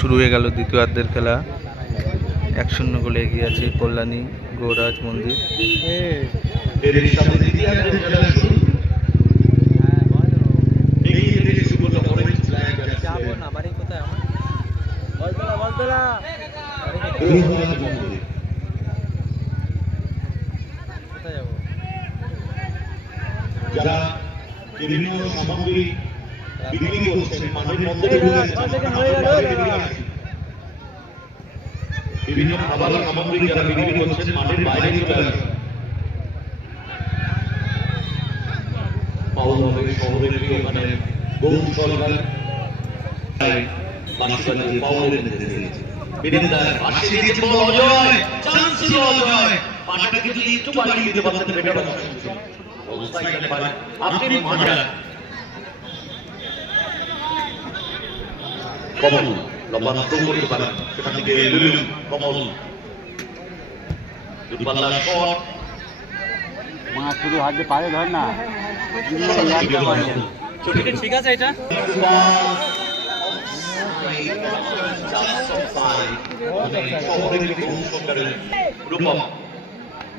শুরু হয়ে গেল দ্বিতীয়ার্ধের খেলা। এক শূন্য গোলে এগিয়ে আছে কল্যাণী গৌরাজ মন্দির। যারা বিভিন্ন সামগ্রী বিক্রি করছেন মাঠের মধ্যে। বিভিন্ন খাবার সামগ্রী যারা বিক্রি করছেন, মাঠের বাইরে চলে আসুন। পাউল হবে শহরের ওখানে গৌর সরকার বাঁশবাজারে পাউলের নেতৃত্বে বিরিন্দার পাশে দিয়েছে বল অজয়, চান্স ছিল অজয়। পাশটা কিন্তু একটু বাড়িয়ে দিতে পারতেন বেটার অবস্থা এখানে আপনি মাঠে কমল লম্বা নষ্ট করতে পারেন সেখান থেকে লুলু কমল। দুপাল্লা শট মা শুধু হাত পায়ে ধর না। ঠিক আছে এটা? রূপম।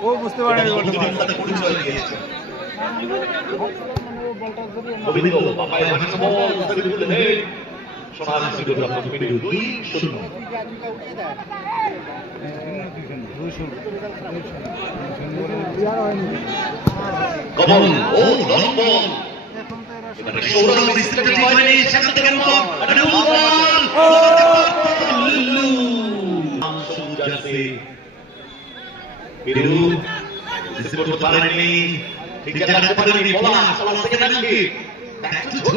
ও বুঝতে পারে কমল ও! লং এবারে সৌরভ সেখান থেকে এটা বিরু রিসিভ করতে পারেননি ঠিক রাখতে পারেননি বলা চলা থেকে নাকি ছোট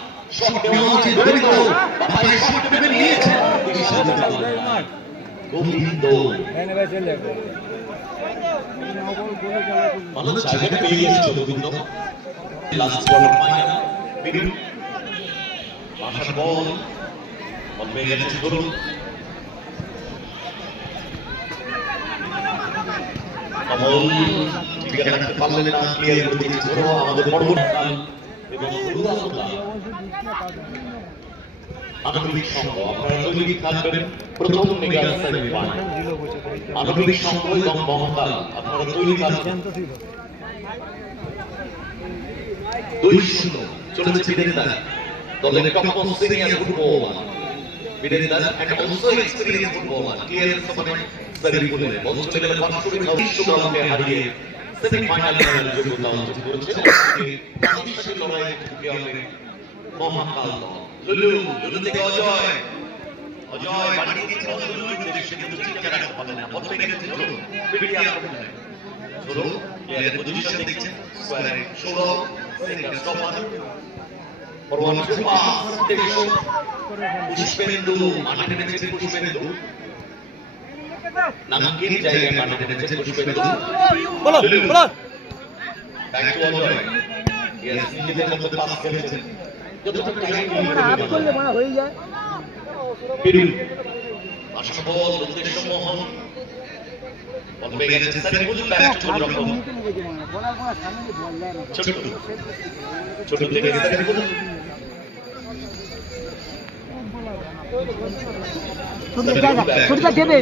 শট নেওয়া উচিত গোবিন্দ বাবাই শট নেবে নিয়েছে দিশা পারলেন গোবিন্দ ভালো জায়গাটা পেয়ে গেছে Gobinda last ball final Biru বাসার বল বল পেয়ে গেছে ছোট কমল পারলেন আমাদের পরবর্তী এবং আনন্দিক সংঘ, আপনারা তৈরি থাকবেন প্রথম মেগা সেমিফাইনাল আনন্দিক সংঘ এবং মহকাল, আপনারা তৈরি থাকবেন দুই শূন্য, চলেছে বিরেন্দার দলের টপ সিনিয়র ফুটবলার বিরেন্দার একটা অলসো এক্সপেরিয়েন্স মহাকাল দল। লুলু লুলু থেকে অজয় অজয় বাড়ি বল লুলুর উদ্দেশ্যে কিন্তু জায়গা রাখতে পারলেন না। বল পেয়ে গেছে ছোট পিটিয়ে আক্রমণে ছোট প্লেয়ারের পজিশন দেখছেন? স্কোয়ারে সৌরভ সেকেন্ড স্টপার পরওয়ান সুপা দেখো পুষ্পেন্দু মাঠে নেমেছে পুষ্পেন্দু। নামকিন জায়গায় মাঠে নেমেছে পুষ্পেন্দু? বলো বলো। Back to Ajay. ইয়েস নিজেদের মধ্যে পাস খেলেছেন করলে হয়ে যায় ছোট থেকে সারিফুল দেবে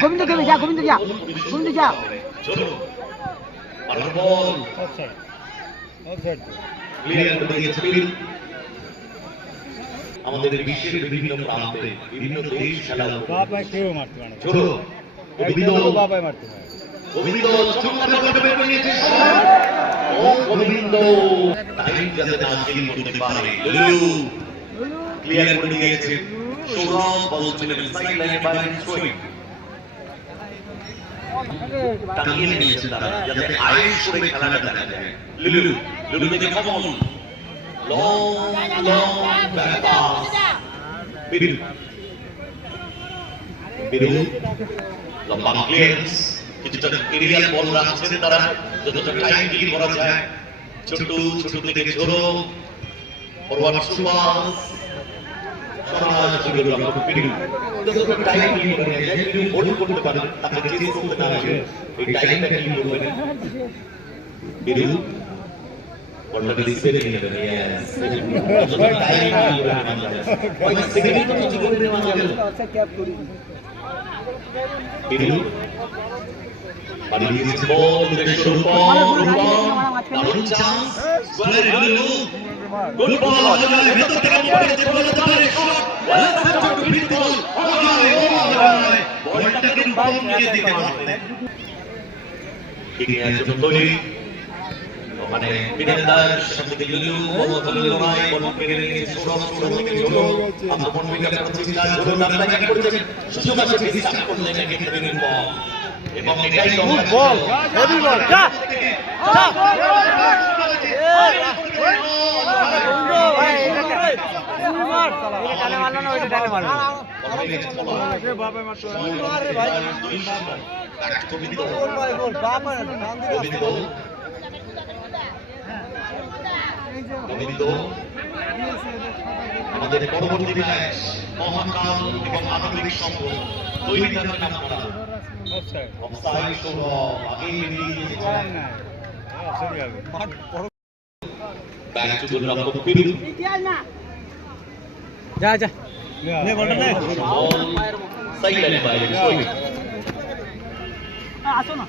গোবিন্দ দেবে যা। গোবিন্দ যা। গোবিন্দ যা ক্লিয়ার করে দিয়েছে আমাদের বিশ্বের বিভিন্ন প্রান্তে বিভিন্ন দেশ খেলা হতো। কেউ মারতে পারে ছোট গোবিন্দ বাবাই মারতে পারে গোবিন্দ চমৎকার করে বের ও গোবিন্দ টাইম যাতে না চেঞ্জ করতে পারে। লুলু ক্লিয়ার করে দিয়েছে। সৌরভ বল চলে গেল সাইড লাইনে বাইরে নিয়েছে তারা যাতে আয়েস করে খেলাটা দেখা যায়। লুলু লুলু থেকে Kamal long long back pass Biru Biru লম্বা ক্লিয়ারেন্স কিছুটা বল রাখছেন তারা যতটা টাইম ডিল করা যায় ছোট ছোট থেকে ছোট ফরওয়ার্ড যতটা টাইম ডিল করা যায় হোল্ড করতে পারে তাকে চেস করতে না এই টাইমটা কি করবেন বিরু বলটা রিসিভ নিয়ে নেবেন ইয়েস যতটা টাইম ডিল করে নেওয়া যাবে ওই সেকেন্ড তো কিছু করে নেওয়া যাবে বিরু বাড়ি দিয়েছে বল উদ্দেশ্য রূপম রূপম দারুণ চান্স স্কোয়ারে লুলু গুড বল অজয় ভেতর থেকে উপরে যেতে বলে যেতে পারে shot left to feet ball Ajay Ajay বলটাকে রূপম নিয়ে দিতে পারতেন ঠিক আছে তো তৈরি ওখানে বিনেদার সামনে থেকে লুলু বল বল লড়াই বল কেড়ে নিয়েছে সৌরভ সৌরভ থেকে ঝোলো আক্রমণ বিকাশ প্রচেষ্টা ঝোলো নামটা কি করছেন সুযোগ আছে ডিস্টার্ব করলেন এক্ষেত্রে রূপম এবং এটাই বল হেভি বল যা যা বাবাই মারতে আমাদের পরবর্তী ম্যাচ মহাকাল এবং আধুনিক সম্পদ তৈরি থাকবে নাম করা অফসাইড অফসাইড সৌরভ আগে বেরিয়ে গিয়েছে অফসাইড হবে ব্যাক টু দুর্গাপুর পিরু যা যা। নে বলটা নে। বল সাইড বাইরে আসো না।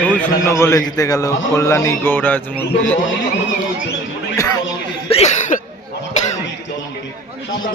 দুই শূন্য বলে জিতে গেল কল্যাণী গৌরাজ মন্দির।